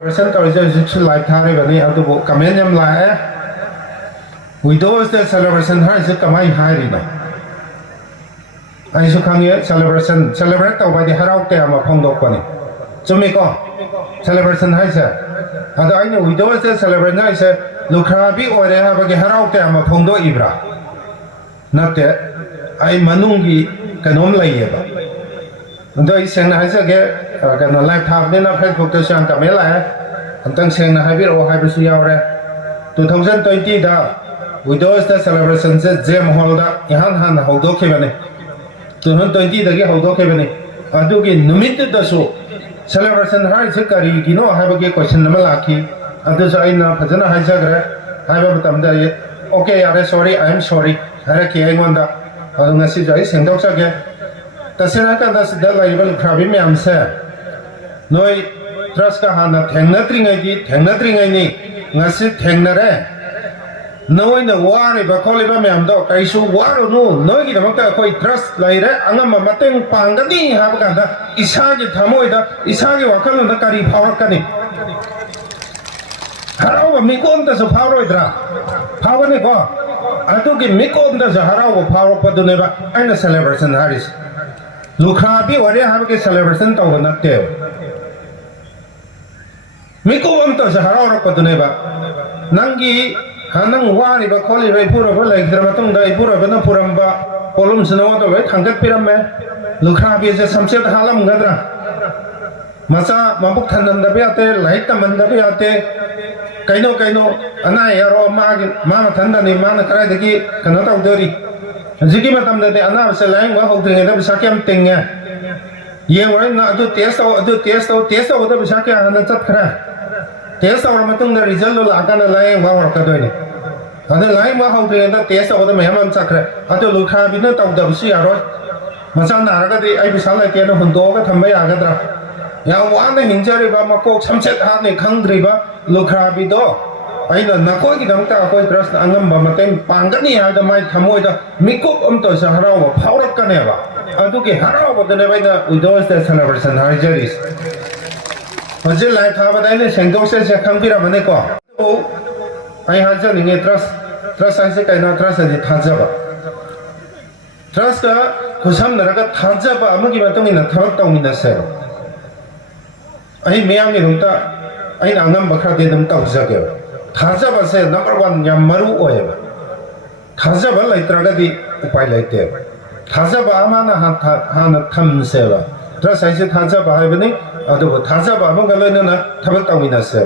Person celebration live thare bani adu bo comment yam la hai Widows the celebration har is kamai hai ri na ai su khang ye celebration celebrate taw ba di harau te ama phong dok pani chumi ko celebration hai sa adu ai ne widows the celebration hai sa lukha bi ore ha ba ge harau te ama phong do ibra natte ai manung gi kanom lai ye ba ando ai seng na hai sa ge cái nó live tham nên là Facebook tôi sang cả mấy lại anh tăng xem là hai biết ô hai biết suy nhau đấy 2020 đó Widows the celebration sẽ jam hall đó ihan han hậu đó khi bên này 2020 đó cái hậu đó khi bên này à tôi cái numit đó số celebration hai sẽ cái gì nó hai cái question nó là khi à tôi sẽ anh phải nói hai cái hai bên tầm đây okay are sorry I'm sorry hai cái anh ngon đó à ngay khi vậy xem đâu sao cái ta sẽ nói cái đó sẽ là level krabi mấy am sẽ nói trust ka hana thengna tri ngai ni ngasi thengna re noi na wari ba kholi ba mem do kai su waru nu noi gi damak ta koi trust lai re angam ma teng pang ga ni ha ba da isa gi thamoi da isa gi wakal da kari phawar ka ni harau ba mi kon ta so phawroi dra phawa ni ko atu gi mi kon da sa harau ba phawar pa du ne ba aina celebration haris lukha bi wari ha ba ke celebration to na te Miko amta sa harau rak padune ba nangi hanang wari ba kholi bai pura ba lai drama tung dai pura ba na puram ba polum sinawa to bai thangkat piram me lukha bi se samset halam gadra masa mabuk thanan da bi ate lai taman da bi ate kaino ana yaro ma thanda ni ma na krai da ki kana ta udori jiki matam da de ana se lai wa hau de da bisa kyam tinga ye wa na adu test da bisa kya na chat khara test और Matang the result लो लाका न लाए वा और का दोने अदे लाए वा हौ दे द टेस्ट और द मेहम हम चक्र अदे लुखा बिन तौ द बिसु यारो मसा नारगा दे आई बिसाल लाइ के न हुंदो का थंबे आगद्रा या वा न हिंजरे बा मको समसेत हा ने खंग्द्रि बा लुखा बि दो आई न नकोय की दंग ता कोई ट्रस्ट अंगम बा मतें पांगनी हा द माइ थमोय द मिकुप अम तो स हराव फावरक कने बा अदु के हराव बदने बाय द विदोस द सेलिब्रेशन हाइजरिस Hajil lai tha badai ne sengdok se khang pira mane ko ai haja ninge trust ai se kaina trust ai thaja ba trust ka khusam nara ka thaja ba amagi batong ina thawak tong ina se ai meyam ni rumta ai angam bakha de dum taw ja ge thaja ba se number 1 yam maru oye ba thaja ba lai traga di upai lai te thaja ba amana han tham se ba trust ai se thaja ba hai bani अदो थाजा बाबा गलोय ना थबक तमिना से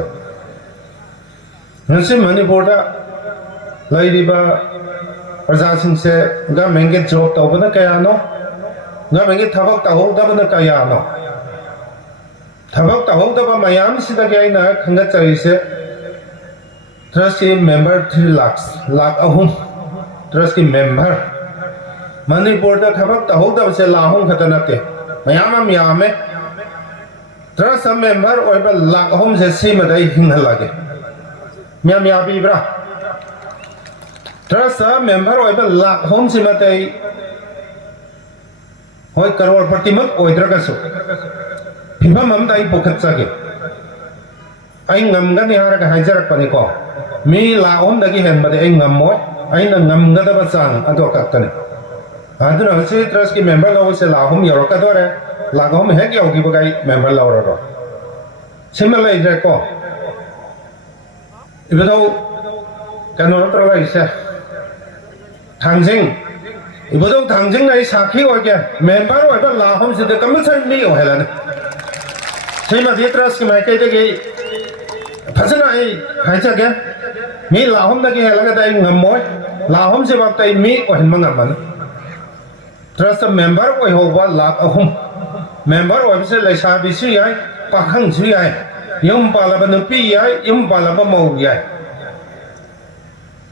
नसे मणिपुर दा लाइरिबा प्रजा सिंह से गा मेंगे job तबना कया नो गा मेंगे थबक तहो दबना कया नो थबक तहो दबा मयाम सिदा के आइना खंगा चरी से ट्रस्ट के मेंबर 3 लाख अहुम ट्रस्ट के मेंबर मणिपुर दा थबक तहो दब से लाहुम खतनाते मयाम यामे Trust member or a lack home says same as I hing a lage. Miamia Bibra. Trust a member or a lack home simate. Hoi Karor Patimak or Dragaso. Pimam dai Pokatsaki. I am Gani Haraka Hajar Panico. Me la on the Gihan, but the Engam Moy. I am Gadabasan, Adokatani. I don't know, say trust member of the La Home Yorokadore. Lagom है क्या होगी बगाई member लाउरा रो similar इधर को इधर तो कैनोर तो like से थांजिंग इधर तो थांजिंग नहीं साखी हो क्या मेंबर हो इधर लाहम से तो कम से नहीं हो है लाने सिमिलर ये ट्रस्ट की मायके थे कि फसना है क्या क्या मी लाहम तक है लगा था इंगमोय लाहम से वक्त मी और हिंमंगमन ट्रस्ट मेंबर को होगा lakh अहुम member of the Lesa Bisuya, Pakang Suya, Yum Palabanapi, Yum Palabamoya.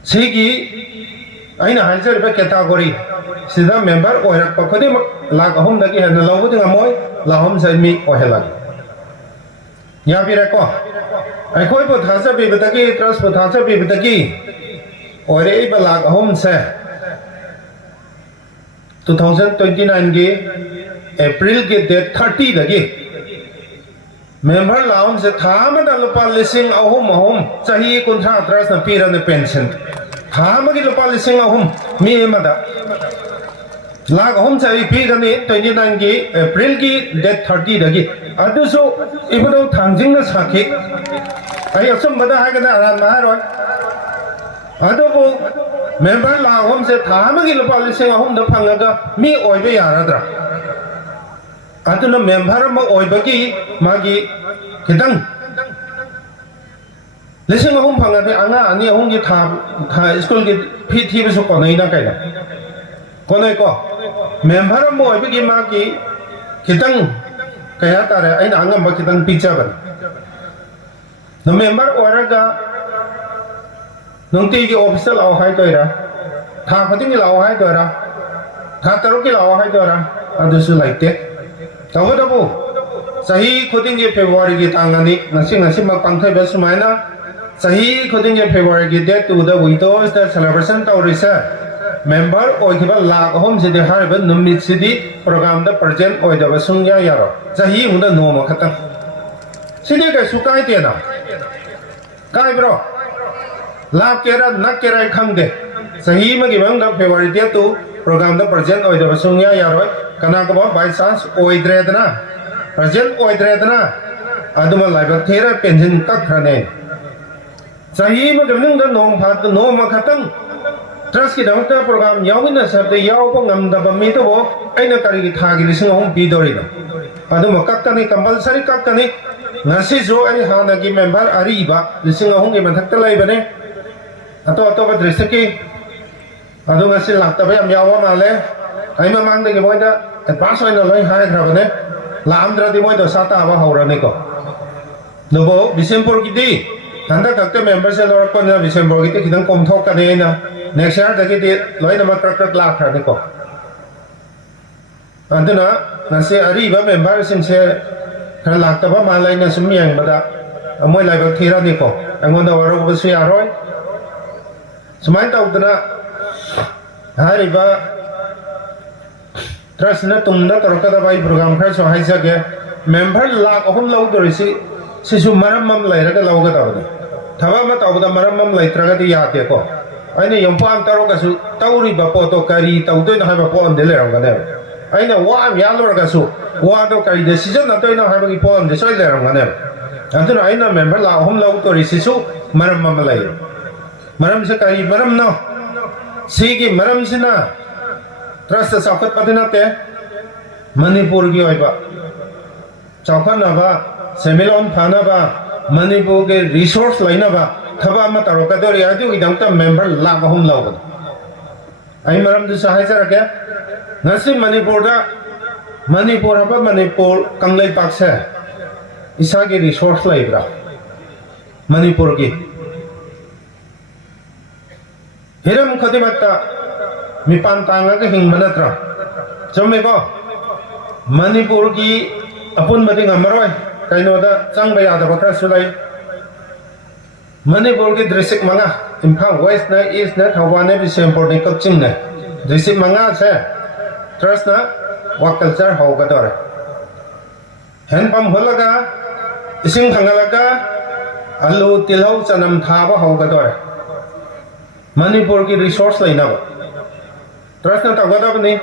Sigi, I know answer the category. She's a member or a Pacodim, like a home that he had a low with a moy, La Home said me or Helen. Yabirako. I quite put Hasabi with the key, trust with Hasabi with the key. Or able like a home said 2029 gay. April के date 30 लगे member laun se thama da lupa lising ahum sahi kuntra tras na pira ne pension thama gi lupa lising ahum mi mada lag ahum sahi pira ne 29 gi April gi date 30 dagi adu so ibudo thangjing na sakhi ai asum bada ha ga aran ma roi adu bo member la ahum se thama gi lupa lising ahum da phangaga mi oi be yaradra aduna member ma oi bagi magi kitang lising ahum phanga be anga ani ahum gi tha school gi phi thi be so ko nei na kai na ko nei ko member ma oi bagi magi kitang kaya tare ai na angam ba kitang pizza ban no member oraga nongti gi official au hai toira tha phating gi lau hai toira tha taru gi lau hai toira adu su like te tawo da bu sahi khuding ge February gi tangani ngasi mak pangthai ba sumaina sahi khuding ge February gi date to the windows the celebration taurisa member oi khiba lak hom se de har ba numit sidi program da present oi da ba sungya yaro sahi unda no ma khata sidi ga su kai te na kai bro lak kera nak kera khang de sahi ma gi bang da February date to program da present oi da ba sungya yaro kana ka ba by chance oi dre da na present oi dre da na aduma laiba thera pension kak khane sahi ma gi ning da nong phat no ma khatang trust ki damta program yawina sabde yaw ko ngam da ba mi to bo aina kari gi tha gi lising hom pi dori da aduma kak tani compulsory kak tani ngasi jo ai ha na gi member ari ba lising hom gi manthak ta lai bane ato ba drisya ki adu ngasi lak ta ba yam yawa ma le ai ma mang de gi boy da advance oi na loi hai khra bane lamdra di moi do sata ba haura ne ko no bo December gi di tanda kak ta member se lor ko na December gi te kidang kom thok ka ne na next year dagi di loi na makrak lak khra ne ko anduna nasi ari ba member sin se khra lak ta ba ma lai na sum yang ba da amoi lai ba thira ne ko angon da waro ba su ya roi sumai ta udna hari ba trust na tum da tar ka da bai program khra so hai sa ge member lak ahum lau do risi sisu maram mam lai ra ga lau ga da ba thaba ma ta ba maram mam lai tra ga di ya te ko aina yompam taro ka su tauri ba poto kari taudoi na haba pon de le rang ne aina wa ya lo ka su wa do kari decision na toi na haba ki pon de soi le rang ne antuna aina member la hom la to ri sisu maram mam lai maram se kari maram no si gi maram sina trust sakat padina te manipur gi oi ba chaukan na ba semilon phana ba manipur ge resource laina ba thaba ma taro ka dori adu idang ta member la ba hum law ai maram du sahai sar ke nasi manipur da manipur haba manipur kanglai pak se isa ge resource lai bra manipur ki hiram khati batta mi pan tanga ke hing manatra chome ko manipur ki apun bading amaroi kaino da chang ba ya da bakra sulai Manipur ki district manga Imphal West na East na Thawban na Bisempur ni Kakching na district manga se trust na work culture ho ka dor hand pump holaga ising thangalaga alu tilau chanam thaba ho ka dor Manipur ki resource laina ba trust na tawada bani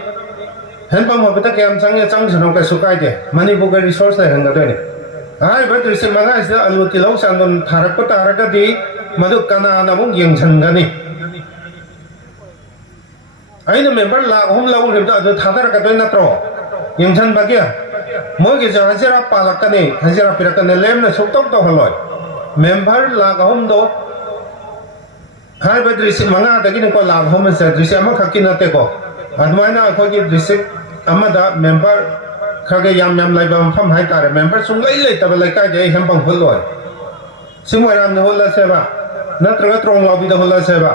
hand pump ho bita kem chang chano ka sukai de Manipur ka resource la hanga de ni ai ba district manga is alu tilau chanam tharak ko taraga di madu kana na mong yang changani ai na member la hom la hom da do thadar ka do na tro yang chan ba kya mo ge ja hajara palak ka ne hajara pira ka ne lem na sok tok to holoi member la ka hom do hai ba district manga da gi ko la hom se district ma khaki na te ko admai na ko gi district amada member khage yam lai ba pham hai ta member sung lai ta ba lai ka je hem pang phul loi simwaram ne hola se ba natraga trong labi da hola se ba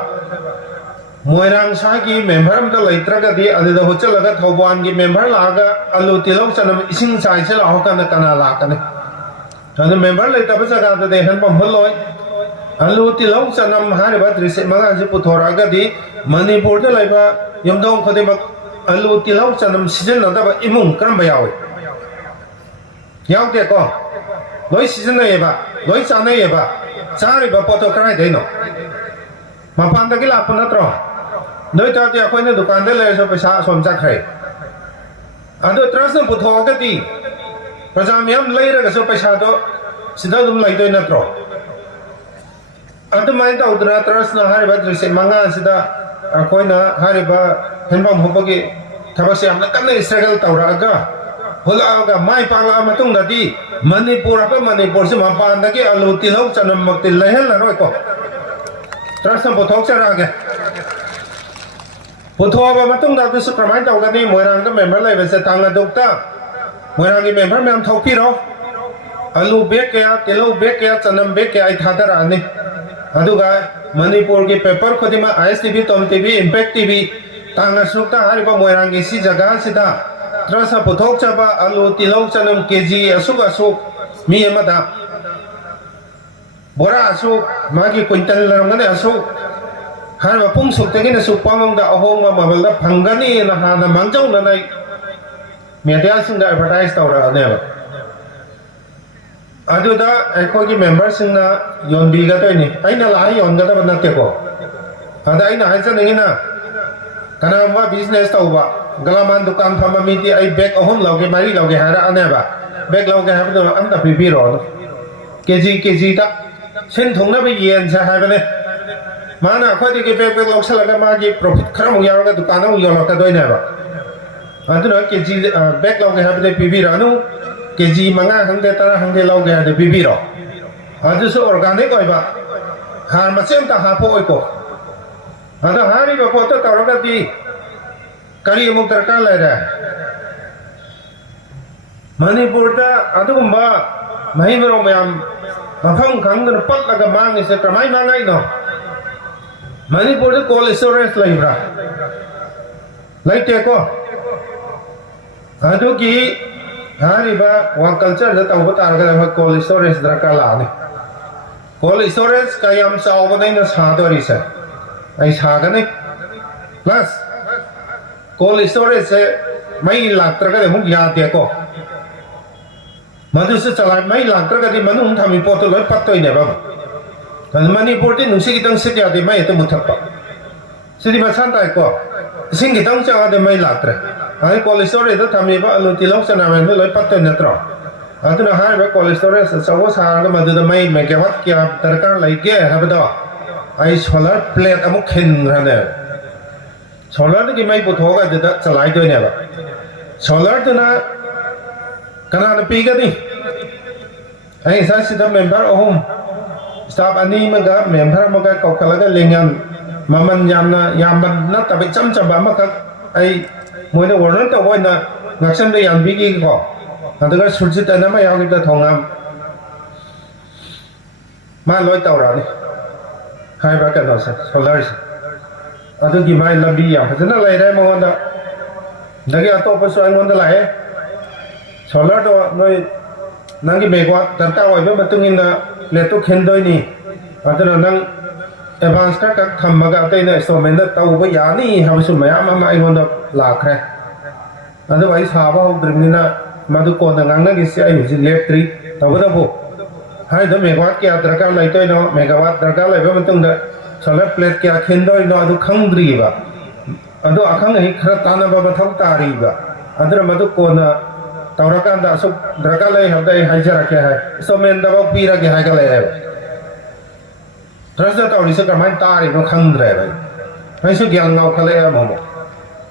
moirang sa ki member am da lai tra ga di ade da hochal ga Thawban gi member la ga alu tilok chanam ising sai se la ho kana la ka ne ta member lai ta ba sa ga de hem pang phul loi alu tilok chanam ha re ba drishe maga ji puthora ga di Manipur da lai ba yomdong khode ba alu tilok chanam season na da ba imung kram ba yawi yaw te ko lối season này ba lối chán này ba chán ba poto cái đấy nó mà pan ta cái là pan nó nơi ta thì khơi nơi dukaan đấy lấy số पैसा xóm chắc hay anh tôi trust nó bút hoa cái gì bây giờ mình lấy ra cái số पैसा đó xin tao dùng lấy tôi nó anh tôi mang tao từ trust nó hai ba trust manga xin ta khơi nó hai ba hình bóng hộp cái thằng bác sĩ anh cái này struggle tao ra cái hola ga mai pala matung da di manipur apa manipur se mapan da ke alu tilok chanam mak til lehel la roi ko trasam pothok chara ge potho ba matung da tu su pramai tau ga ni moirang da member lai be se tang la dokta moirang gi member mem thok pi ro alu be ke ya tilo be ke ya chanam be ke ai thadar ani adu ga manipur ki paper khodima ISTV tom TV impact TV tang la sukta hari ba moirang gi si jaga sida Terasa pothok chaba alu tilok chanam kg asuk mi amada bora asuk magi quintal larangane asuk har ba pung suk tegin asuk pamong da ahong ma mabal da phangani na ha na mangjau na nai media sing da advertise tawra ne ba adu da ekoi gi member sing na yon bi ga toini aina la yon ga da ban te ko ada aina ha chan ngina kana ma business tawba galaman dukan famami ti ai bag ahom lauge mari lauge hara aneba bag lauge ha do am ta pi ro kg ta sen thong na be yen sa ha bane mana khoi ti ke bag lauk sala ga ma gi profit khara mo yaw ga dukan mo yaw ka doi na ba adu no kg bag lauge ha be pi ro anu kg manga hang de ta hang de lauge ha de pi ro adu so organic oi ba ha ma sem ta ha po oi ko ada hari ba ko ta ta ro ga di kali amuk terkal ada Manipur ta adugumba mahimro mayam mafam khangna pat laga mang se kamai mangai no Manipur ta cold storage laibra laite ko adu ki hari ba wa culture da taw ta ga cold storage drakala ni cold storage kayam saw ba na sa do ri sa ai sa ga ni plus cold storage से मई लाख तरह के मुझे याद है को मधु से चला मई लाख तरह के मनु हम थमी पोतो लोग पत्तो ही नहीं बाबा तो मणिपुर ती नुसी की तंग से क्या दे मई तो मुथप्पा सिद्धि मचान ताई को सिंह की तंग चला दे मई लाख तरह अरे cold storage तो थमी बा अलो तिलोक से ना मैं लोग पत्तो नहीं त्रो अतु ना हार बा cold storage से सब सारा का मधु तो मई में क्या बात क्या तरकार लाइक है है बताओ आई सोलर प्लेट अमुक खिन रहने solar की मैं पुथो का जदा चलाई दो ने बा solar तो ना कना न पी गनी आई सा सिदा मेंबर अहम स्टाफ अनि मगा मेंबर मगा कौखलगा लेंगन ममन यामन न तबे चम चबा मका आई मोइना वर्णन तो वना ngaksan de yang bigi ko adaga surjit ana ma yaw ta thongam ma loi taw ra ni hai ba ka no sa solar अदु की माय लंबी या फजना lai रे मोंदा दगे अतो पसो अंगोंदा लाए सोलर तो नोय नंगी बेगवा दरका ओइबे मतुंगिन लेटो खेंदोय नि अदना नंग एडवांस का थमगा अतैना इंस्टॉलमेंट तौबा यानी हाबसु मयाम अमा अंगोंदा लाखरे अदु वाई साबा होद्रिमिना मदु कोना ngang gi से आइ जि लेफ्ट्री तबदा बो हाय द मेगावाट क्या दरका लाइतोय नो मेगावाट दरका लाइबे मतुंदा solar plate क्या खेंदोय नो अदु खंगद्री बा अदु अखंग हि खरा ताना बा थौ तारी बा अदर मदु कोना तौरकान दा सु दरका लै हबदै हाइजरा के है सोमेन दा बा पीरा के हाय का लै है ट्रस्ट दा तौरी से कमाई तारी नो खंगद्रे बा हाइसु ज्ञान नाउ खले है ममो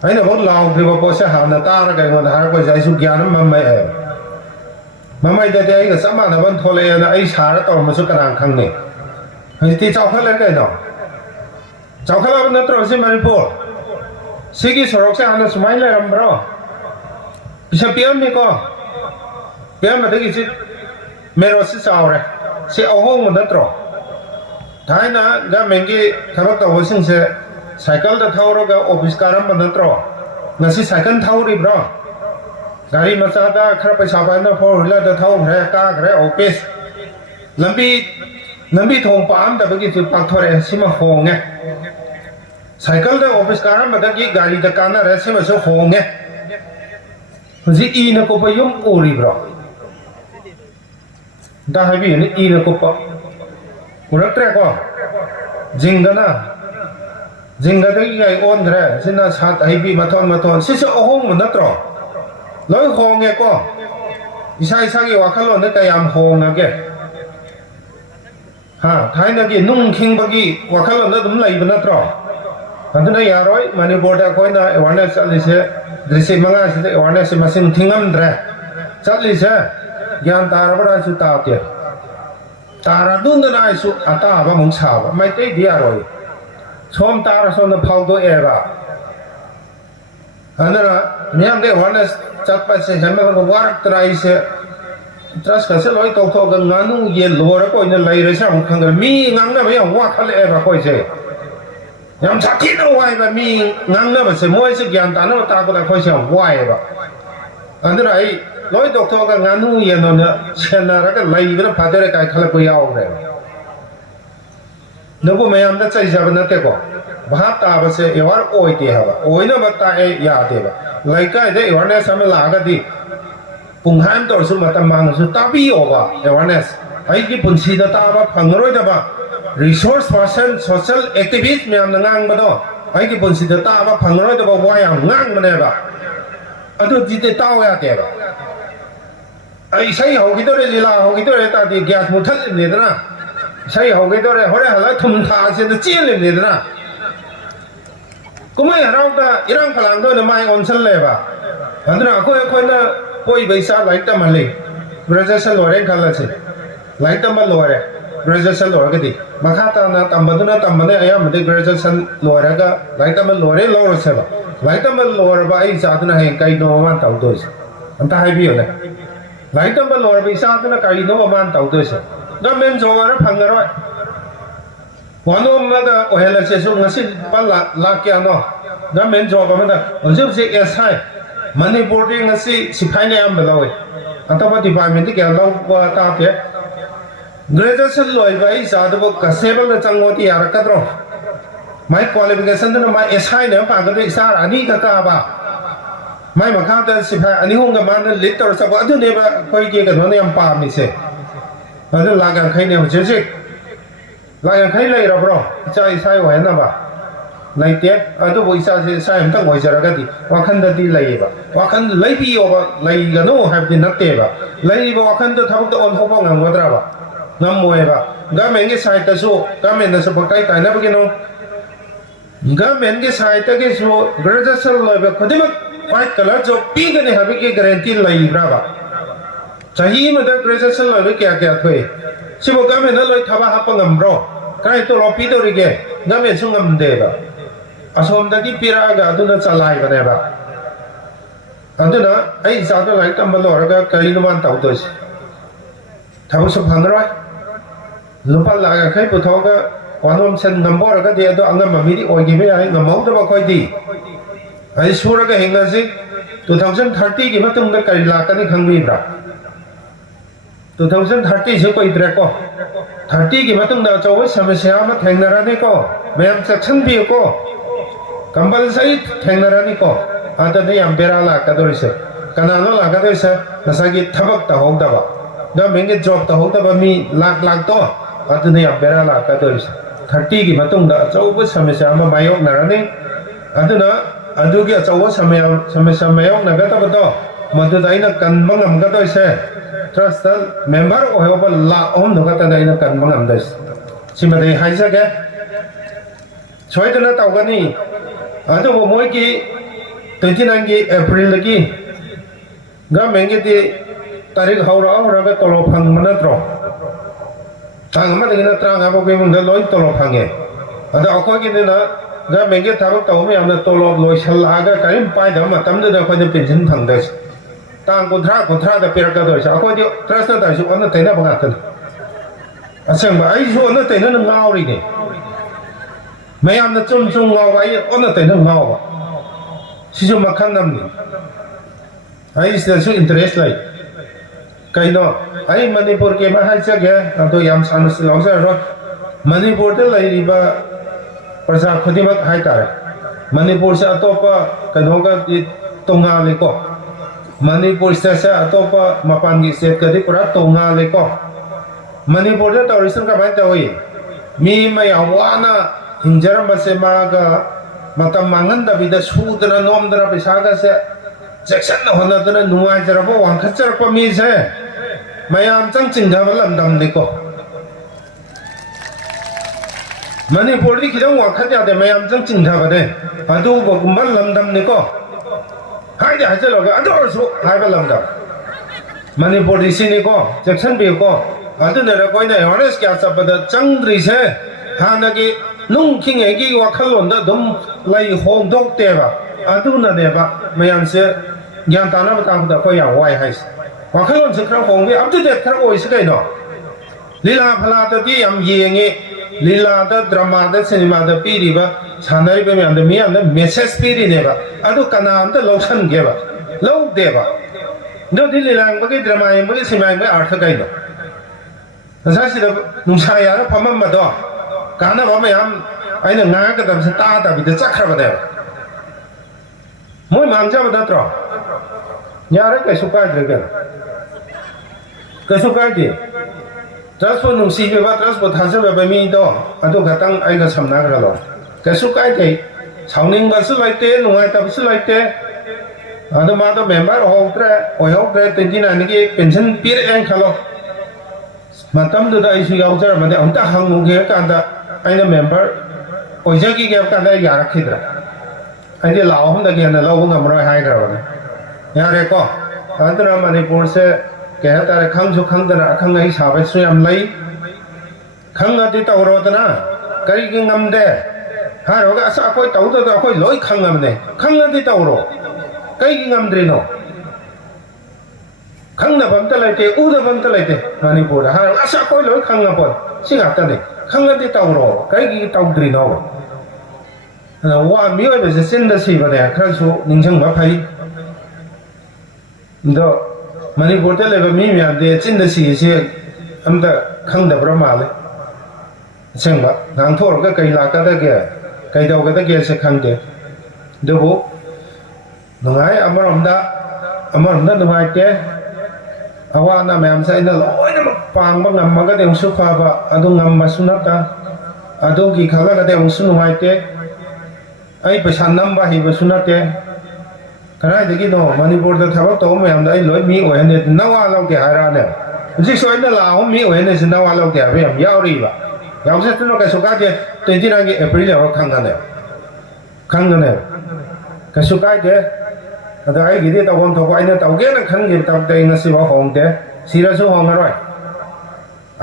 हाइना बहुत लाउ ग्रि बा पोसे हाना तारा के मन हार को जाइसु ज्ञान मम्मै है मम्मै दा दे ga sama na ban thole na ai sara taw ma su kana khangni हाइति चावखले के नो चावखला नत्रो से मणिपुर सिगी सरक से हाना सुमाइ लेरमब्रो पिसा पियम नि को पियम मदगी सि मेरो से चावरे से अहोंग नत्रो थाइना गा मेंगी थबक तो होसिंग से साइकिल दा थावरो गा ऑफिस कारम नत्रो नसि साइकिल थावरि ब्रो गाड़ी मचा दा खर पैसा बायना फोर व्हीलर दा थाव है का घरे ऑफिस लंबी थों पाम दबगी जु पाथोरे सिमा होंगे साइकिल दा ऑफिस कारम मदगी गाड़ी दा काना रे सिमा सो होंगे हुजि ई न को पयुम ओरी ब्रो दा हाइबी ने ई ने कोपा उरक्त्रे को जिंगना जिंगदगी गाय ओनग्रे सिना सात हाइबी मथोन सिसे अहोंग नत्रो लोय होंगे को इसा की वाखलो ने कयाम होंगे हाँ थाइनगी नुंग खिंबगी वाखलो ने दुम लाइब नत्रो अदुना यारोय मणिपुर दा कोइना अवेयरनेस चलिसे दृश्य मंगा से अवेयरनेस मसिंग थिंगमद्रे चलिसे ज्ञान तारबरा सु ताते तारा दुंदना आइसु अताबा मुंसाबा माइते दियारोय सोम तारा सोन फाउदो एबा अदना मियाम दे अवेयरनेस चटपा से हेमबा वारक त्राइसे ट्रस्ट का से लोय तौथो गानु ये लोरा कोइना लैरेसा खंगर मी ngang na ba yang wa khale eba koise yam sakhi no wai ba mi ngang na ba se moi se gyan ta no ta ko da koise wai ba andra ai loi dok tho ga nganu ye no na chena ra ga lai ba pha de kai khala ko yaw ne no bu mayam da chai ja ba na te ko ba ta ba se yawar oi te ha ba oi na ba ta e ya te ba lai kai de awareness am la ga di pung han tor su ma ta mang su ta bi o ba awareness ai ki pun si da ta ba phang roi da ba resource person social activist me am na ngang ba do ai ki pun si da ta ba phang roi da ba wa yang ngang ma ne ba adu ji te ta ya te ba ai sai ho ki to re la ho ki to re ta di gas mu thal ne da na sai ho ki to re ho re hala thum tha se da chien le ne da na kuma ya rau ta irang phalang do na mai on sal le ba andra ko na koi baisa lai ta ma le graduation lore khala se lai ta ma lore graduation lore ga di makha ta na tam ba na tam ne aya ma de graduation lore ga lai ta ma lore lore se ba lai ta ma lore ba ai sa na hai kai no man tau do se anta hai bi ne lai ta ma lore ba sa na kai no man tau do se ga men jo ga phang ga roi wano ma da ohela se su ngasi pa la kya no ga men jo ba ma da oju se SI Manipur ring ngasi sipai ne am belawe atapa department ke law wa ta ke graduation loi bai sa da bo kasebal na chango ti ar ka tro mai qualification na mai SI ne pa ga de sa ani ka ka ba mai ma kha da sipai ani hong ga man lit tor sa ba adu ne ba koi ke ga no ne am pa mi se adu la ga khai ne je je la ga khai lai ra bro chai sai wa na ba lai te adu bo isa se sai am tang wai jara ga di wakhan da di lai ba wakhan lai bi yo ba lai ga no have di natte ba lai ba wakhan da thau da on ho ba ngam wadra ba ngam moe ba ga men ge sai ta so ga men da so kai ta na ba ge no ga men ge sai ta ge so graduation lai ba khodi ma white color jo pi ga ne have ge guarantee lai bra ba chahi ma da graduation lai ba kya kya thoi si bo ga men da lai thaba ha pa ngam bro kai to lo pi to ri ge ga men su ngam de ba asom da ki pira ga aduna chalai ba ne ba aduna ai sa to lai tam ba lo ga kai no man tau to si thau so phang roi lupa la ga khai pu tho ga wanom sen number ga de do angam ma mi di oi gi me ai ngam mau da ba khoi di ai sura ga hinga si 2030 ki matung da kai la ka ni khang mi bra 2030 se koi dre ko 30 ki matung da chaw samsya ma theng na ra ne ko mem sa chang bi ko compulsory thengnarani ko adane yam bera la ka dori se kanano la ka dori se nasagi thabak ta hong da ba da menge job ta hong da ba mi lak to adane yam bera la ka dori se 30 ki matung da chaw samsya ma mayok narani aduna adu gi chaw samsya mayok na ga ta ba to madu dai na kan mangam ga doi se trust member o he ba la om no ga ta dai na kan mangam dai simade haisa ge choi ta na taw ga ni adu bo moi ki 29 ki April ki ga menge di tarik haura ga tolo phang mana tro tang ma de na trang ha bo ke mun da loi tolo phange ada akho ki na ga menge thabak taw me am na tolo loi sal aga karim pai da ma tam da ko de pension thang da tang kontra da per ka do sa akho di trust da su on na te na ba ta asang ba ai su on na te na ngau ri ni mấy em nó chung ngao vậy, ông nó thấy nó ngao vậy, chỉ cho mà khăn nằm đi, ấy là sự interest này, cái đó, ấy Manipur cái mà hay chắc cái, tôi em sang lòng ra rồi, Manipur đó là đi ba, bây giờ khơi đi bắt hay ta, Manipur sẽ atop cái nó cái tonga lấy co, Manipur sẽ atop mà pan cái sẽ cái đi qua tonga lấy co, Manipur to listen ka ba tawi mi may awana hinjaram ba se maga matam mangan da bida sudra nomdra bisaga se Jackson na hona dana nuai jara bo wang khajar pa mi se mayam chang chingha balam dam ni ko Manipur di kidang wang khaja de mayam chang chingha ba de adu bo kumbal lam dam ni ko hai de haje lo ga adu su hai ba lam dam Manipur di sini ko Jackson bi ko adu ne ra koi na honest kya sa ba da chang dri se hana gi nung king e gi wa khalon da dum lai hong dok te ba adu na de ba mayam se Yang tanah bertanggung jawab kau yang wai hai, wakalon sekarang kau ni abdu dek kerana kau iskai no, lila phala tadi yang yengi, lila tadi drama tadi sinema tadi piri ba, sanari pemi anda mi anda message piri ne ba, adu kana anda lausan ge ba, lau de ba, no di lila yang bagi drama yang bagi sinema yang bagi arth kai no, saya sih nungsa ya, pamam ba do, karena apa yang, aina ngaga tapi setara tapi tidak cakar ba deh, mau mangja ba dah terus. Nyara ke suka juga, ke suka je. Transport nungsi beba transport hasil beba mi itu, atau katang aida samna keralo. Ke suka je, sauning basu laite, nungai tapi basu laite. Ada mana member hotre, hotre tentina ni pension pir yang kalau. Matam tu dah isu yang ujar, mana anta hang mungkin kan anda aida member, ojek ki kan anda yarak hidra. Aida lau hum dah kian lau hum ngamrai hai kerana. Yare ko, antara Manipur se kaya tare khang su khang dana khang ai sabai su yam lai khang ati tau ro dana kai ki ngam de ha ro ga sa koi tau da koi loi khang ngam ne khang ati tau ro kai ki ngam dre no khang na bam ta lai te u da bam ta lai te Manipur ha ro sa koi loi khang ngam pon si ga ta ne khang ati tau ro kai ki tau dre no wa mi oi be se sin da si ba de khang su ning chang ba phai Do Manipur te leba mi mi ade chin da si si amda khang da bra ma le chang ba nang thor ka kai la ka da ge kai dau ka da ge se khang de do bo ngai amaram da ngai te awa na me am sai na loi na pang ba ngam ma ka de su kha ba adu ngam ma su na ta adu ki khala ka de su ngai te ai pa san nam ba hi ba su na te Karena jadi no Manipur tu thapa tu macam dah loi mi oyan ni nawa lau ke hara ni, jadi soalnya ni lah mi oyan ni nawa lau ke apa yang yau riba, yau se tu no kesuka je tenji lagi April yang kanggan ni, kesuka je, ada ai gini tahu orang tahu ai ni tahu ke nak kang gitu tahu teh nasi bawang hong teh, sira su hong aroi,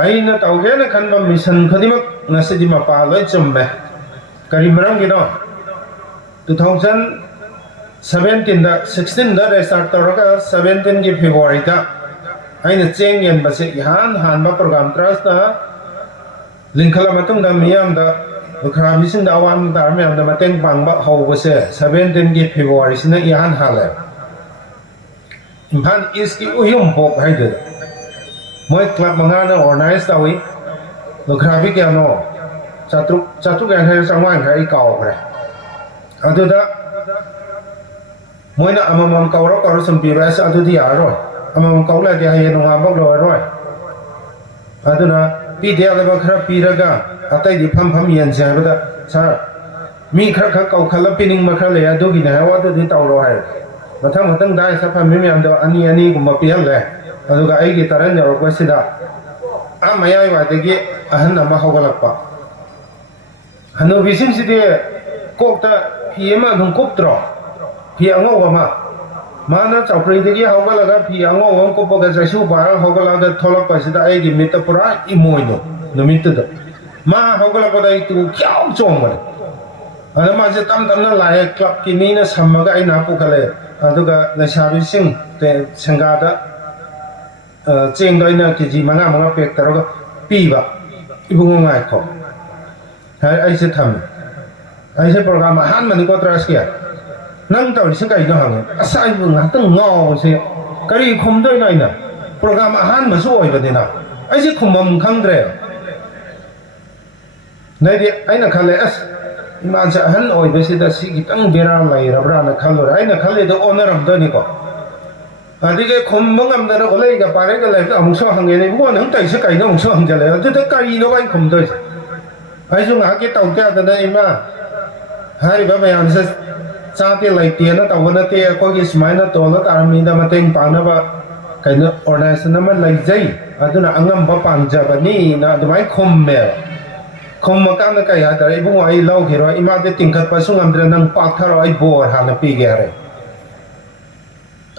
ai ni tahu ke nak kang mission kadi mak nasi di mapa loi cembe, kari merang gitu, 2017 da 16 da restart tawraga 17 ki February da aina cheng yen base han ba program trust da linkhala matung da miyam da khara mising da awan da miyam da mateng pang ba ho base 17 ki February sina ihan hale impan is ki uyum pok hai da moi club mangana organize tawi khara bi kya no chatu ga khai sangwan khai kaw khare adu da Moi na amam kau sempi rasa atu dia roi, amam kau lah dia yang ngabak roi. Atu na pi dia le bakra pi raga, atai di pam yen saya benda, sar mi kau kalau pining bakra le adu gini hawa tu di tau roi. Matang dah siapa mi ando ani gumba pian le, adu ga ai gitaran ya roi sida. Amaya iwa degi ahan nama hawa pa. Hanu bisim sidi kok ta piema dong kop tro. Piangau apa? Mana capri itu dia hauga laga piangau orang ko pakai sesuatu barang hauga laga tolak pasti dah egi mita pura imoino, nomita tu. Mah hauga laga dah itu kiau cuma. Ada macam tam na layak klub kini na sama ga ina aku kale. Adu ga na servicing te senggada ceng doi na keji manga pek taruh piba ibu ngai ko. Hai ai tham. Ai program han mani ko terus kia. Nang tahu sekai itu hang, asal ibu ngateng ngau sih, kari kumdoi naina, program ahan masuk oi badina, aje kumam kangdre. Nadi aina kale as, iman ahan oi besi dah si kita bera lai rabra nak kalor, aina kale itu owner am doni ko. ꯑꯗꯒꯤ ꯈꯨꯝꯕ ꯉꯝꯗꯅ ꯈꯣꯠꯂꯛꯏꯒ ꯄꯥꯏꯔꯒ ꯂꯩꯕꯗ ꯑꯃꯨꯛꯁꯨ ꯍꯪꯉꯦꯅꯦ ꯏꯕꯨꯡꯉꯣ ꯅꯪ ꯇꯧꯔꯤꯁꯦ ꯀꯩꯅꯣ ꯑꯃꯨꯛꯁꯨ ꯍꯪꯖꯜꯂꯦ ꯑꯗꯨꯗ ꯀꯔꯤꯅꯣ ꯑꯩ ꯈꯨꯝꯗꯣꯏꯁꯦ ꯑꯩꯁꯨ ꯉꯥꯏꯍꯥꯛꯀꯤ ꯇꯧꯗ ꯌꯥꯗꯅ ꯏꯃꯥ ꯍꯥꯏꯔꯤꯕ ꯃꯌꯥꯝꯁꯦ ꯆꯥꯗꯦ ꯂꯩꯇꯦꯅ ꯇꯧꯕ ꯅꯠꯇꯦ ꯑꯩꯈꯣꯏꯒꯤ ꯁꯨꯃꯥꯏꯅ ꯇꯣꯜꯂ ꯇꯥꯔꯝꯃꯤꯗ ꯃꯇꯦꯡ ꯄꯥꯡꯅꯕ ꯀꯩꯅꯣ ꯑꯣꯔꯒꯅꯥꯏꯖꯦꯁꯟ ꯑꯃ ꯂꯩꯖꯩ ꯑꯗꯨꯅ ꯑꯉꯝꯕ ꯄꯥꯡꯖꯕꯅꯤꯅ ꯑꯗꯨꯃꯥꯏꯅ ꯈꯨꯝꯃꯦꯕ ꯈꯨꯝꯃꯀꯥꯟꯗ ꯀꯩ ꯍꯥꯏꯇꯥꯔꯦ ꯏꯕꯨꯡꯉꯣ ꯑꯩ ꯂꯧꯈꯤꯔꯣꯏ ꯏꯃꯥꯗꯤ ꯇꯤꯡꯈꯠꯄꯁꯨ ꯉꯝꯗ꯭ꯔꯦ ꯅꯪ ꯄꯥꯛꯊꯔꯣ ꯑꯩ ꯕꯣꯔ ꯍꯥꯟꯅ ꯄꯤꯒꯦ ꯍꯥꯏꯔꯦ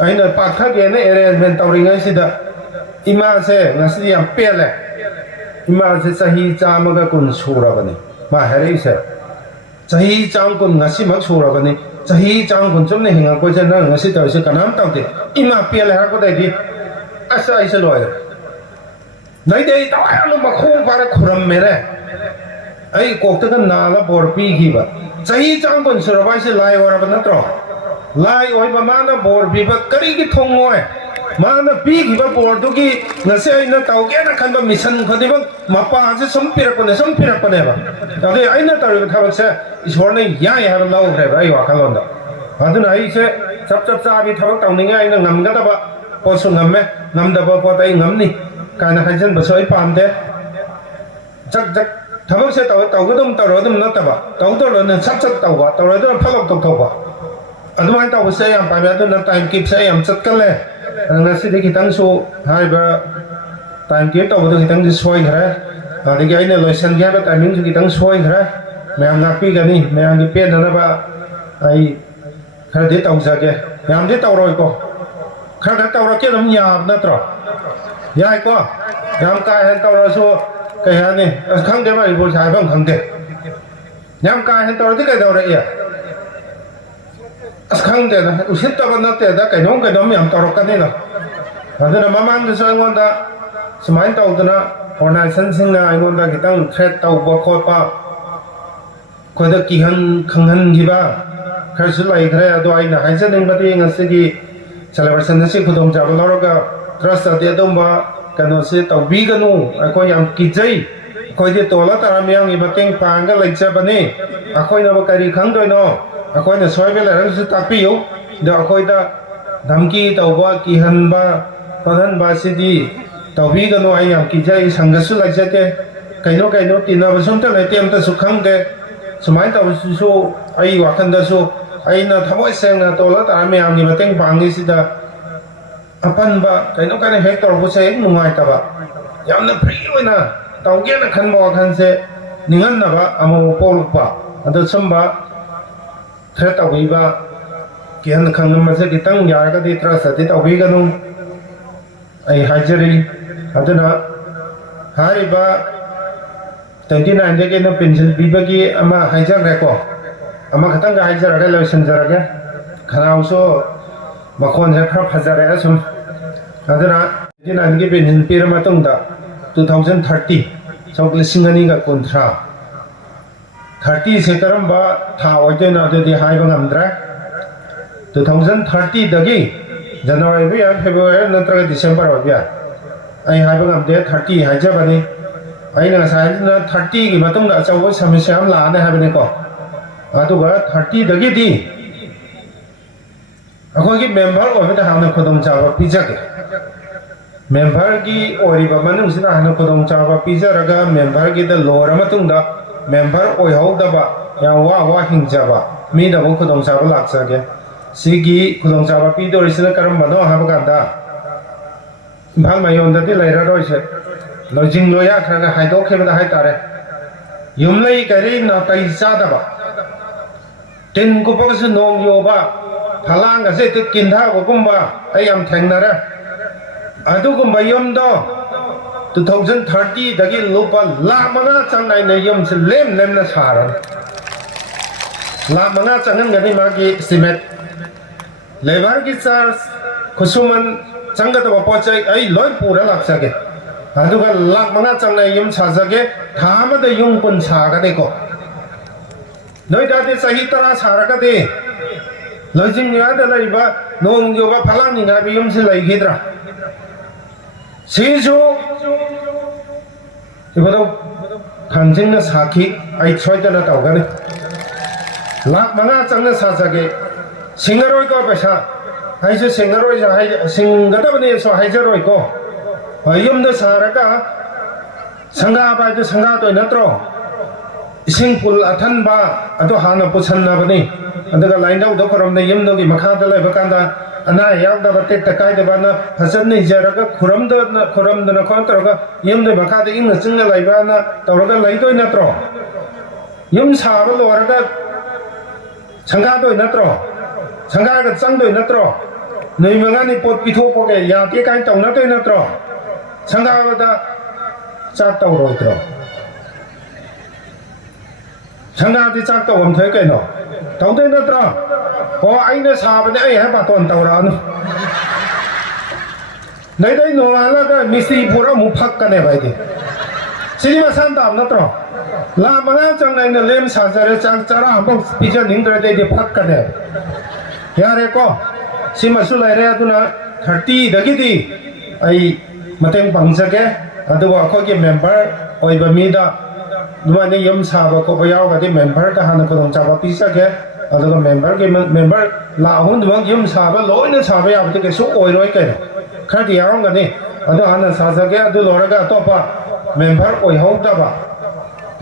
ꯑꯩꯅ ꯄꯥꯛꯊꯒꯦꯅ ꯑꯦꯔꯦꯟꯖꯃꯦꯟ ꯇꯧꯔꯤꯉꯩꯁꯤꯗ ꯏꯃꯥꯁꯦ ꯉꯁꯤꯗꯤ ꯌꯥꯝ ꯄꯦꯜꯂꯦ 이마세 자히 자마가 군 수라버니 마 해리세 자히 장군 ngasi 막 수라버니 자히 장군 좀 내행한 거잖아 ngasi 더시 가남 땅데 이마 삐엘레 하고 되디 아싸 이슬 로에 나이데 다와야로 막 호바라 쿠람메레 아이 꼭다가 나가 보르피기바 자히 장군 수라바시 라이 오라바 나트로 라이 오이바 마나 보르비바 거리기 통모에 mana big iba board ki ngase aina tauge na khanba mission khodiba mapa ase sompira kone ba ade aina taru thabak se ishwar ne ya ya ha lau re ai wa khalon da aduna ai se chap chap cha bi thabak tauning ai na ngam ga da ba po su ngam me ngam da ba po tai ngam ni kana khajan ba soi pam de jak jak thabak se tau ga dum na ta ba tau to na chap chap tau ba tau ra do phalok tok ba adumai tau se yam pa ba na time keep se yam chat kal le ngasi de kitang so hai ba time keep tau do kitang soi khara ade ga ine loisan ga ba timing su kitang soi khara mayam na pi ga ni mayam gi pen na ba ai khara de tau sa ge yam de tau roi ko khara tau ra ke lam yam na tro yai ko yam ka hen tau ra so kai ha ni khang de ba i bo sai bang khang de yam ka hen tau de kai tau ra ya khang de na usit ta ba na te da kai nong yam tau ra ka ni na aduna mamang de so ngon da smain tau da na organization sing na ngon da kitang threat tau ba kho pa ko da ki han khang han gi ba khar su lai khare ado ai na hai chen ba ti ngasi gi celebration na si khudom ja ba lo ga trust ade dom ba kano se tau bi ga nu ko yam ki jai ko de to la ta mi yang i bateng pang ga lai cha ba ni a ko na ba kari khang doi no a ko na soi be la ran su ta pi yu da ko da dhamki tau ba ki han ba padan ba si di tau bi ga no ai yam ki jai sang ga su lai cha te kaino ti na ba sum ta lai tem ta su khang de sumai tau su ai wa khan da su ai na thamoi seng na to la ta mi yang i bateng pang ni si da apan ba kaino hek tor bu se nungai ta ba yam na free oina tau ge na khan mo khan se ningan na ba amo pol pa ado sum ba thre tau bi ba kian khang ma se kitang ya ga di tra sa ti tau bi ga nu ai hajari aduna hari ba 29 de ke no pension bi ba gi ama hajar re ko ama khatang ga hajar re lo san jar ga khanau so makon se khra phajar re sum aduna 29 ge pension pi ra ma tung da 2030 so lisingani ga kontra 30 se karam ba tha oi de na de hai ba ngam dra 2030 dagi January bi an February natra December wa bia ai hai ba ngam de 30 hai ja ba ni ai na sai na 30 gi matung da chaw samsya am la na hai ba ni ko adu ba 30 dagi di akoi gi member o ba ha na khodom cha ba pi ja ge member gi ori ba manung sina ha na khodom cha ba pi ja ra ga member gi da lo ra matung da member oi hau da ba ya wa hing ja ba mi da bo khodom cha ba lak sa ge sigi khudong cha ba pi do risna karam mano ha ba kan da bhal mai on da ti lai ra roi se lo jing lo ya khana hai do khe ba hai ta re yum lai ka ri na tai sa da ba tin ko ba su nong yo ba thalang ga se ti kin tha ko kum ba ai am theng na ra adu kum ba yum do 2030 dagi lupa la manga chang nai ne yum se lem na sa ra la manga changan ga ni ma gi estimate labour की charge खुसुमन चंगत बपोचे आई लोय पूरा लाग सके अदुगा लाख मंगा चंगना यम साजगे थामद yum पुन सागदे को नोय दादे सही तरह सारका दे लजिंग निया द लइबा नोंग योगा फलांग निगा बि युम से लइगिद्रा सिजु इबदो थांजिंग साखी आई छोयदना तावगने लाख मंगा चंगना साजगे सिंगरोय को पैसा हाइसे सिंगरोय सिंगदबने सो हाइजरोय को यमद सारका संगा बाय संगा तो नत्रो इसिंग पुल अथनबा अदो हाना पुछन्नबनी अदगा लाइनदाव दो खरम ने यमदोगी मखादा लेबा कांदा अना यागदबा टेक तकाइदबाना फजन निजरगा खुरमदना खंतरगा यमदे मखादा इंग चिंग लाइबाना तौरगा लाइदोय नत्रो यम साबा लोरगा संगादोय नत्रो संगागा चंगदोय नत्रो नई मंगानी पोत पिथोपोगे याते काई तौनदोय नत्रो संगाबदा चाक तौरोयत्रो संगादी चाक तौम थय कैनो तौदोय नत्रो ओ आइना साबने आई है बातोन तौरानु नैदै नोंगालागा मिस्त्री पुरा मुफक्कने बायदि सिनिमा 산다म नत्रो ला मंगा चंगनाइना लेम साजरे चाक चारा हम पिजा निंद्रदैदि फक्कने यारेको सिमसु लाइरे अदुना 30 दगिदि आई मतeng पांजगे अदुवा अखोगे मेंबर ओइबा मीदा दुमाने यम साबा को बयावगादि मेंबर ता हाना खदों चाबा पिसगे अदुगा मेंबर लाहुन दुमग यम साबा लोइना साबा याबदि केसु ओइरोय कैनो खरदि यावंगनि अदु हाना साजगे अदु लोरगा अतोपा मेंबर ओइहौदबा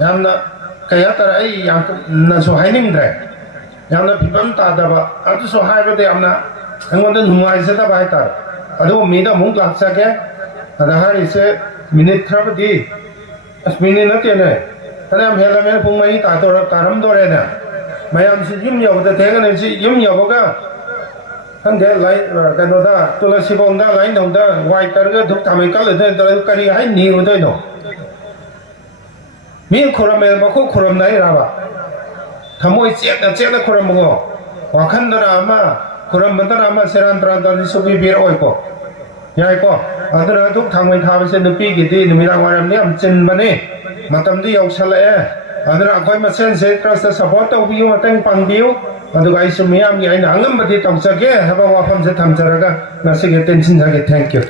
यामना कया तर आई यामना सो हाइनिंद्रे यामना फिबम तादबा अदु सो हाइबदि यामना अंगोंदा नुंगाइजदबा हाइतार अदु मीदा मुंग लाक्सगे अदा हारिसे मिनिट खरबदि मिनिट नतेने तनाम हेलामे पुंगमई तारम दोरेना मयाम सि युम यबदा थेगने सि युम यबगा हंगे लाई कनोदा तुलसी बोंदा लाइन दंदा वाइट तरगा धुप थामै कल करी हाइ नि उदयनो मी खुरमे बखो खुरम नाइ राबा थमोय चेना खुरमगो वाखनदरा अमा खुरम बंदरा अमा सेरान त्रादनि सुबि बिर ओइको याइको अदुना धुप थामै थाबसे नुपी गिदि नुमिरांग वारमनि अम चिनबने मतमदि यौसलए अदुना अखोय मसेन से ट्रस्ट सपोर्ट तौबियु मतंग पांगबियु अदुगा आइसु मियाम गी आइना अंगमबदि तौजगे हबा वाफम से थमजरगा नसिगे टेंशन जागे थैंक यू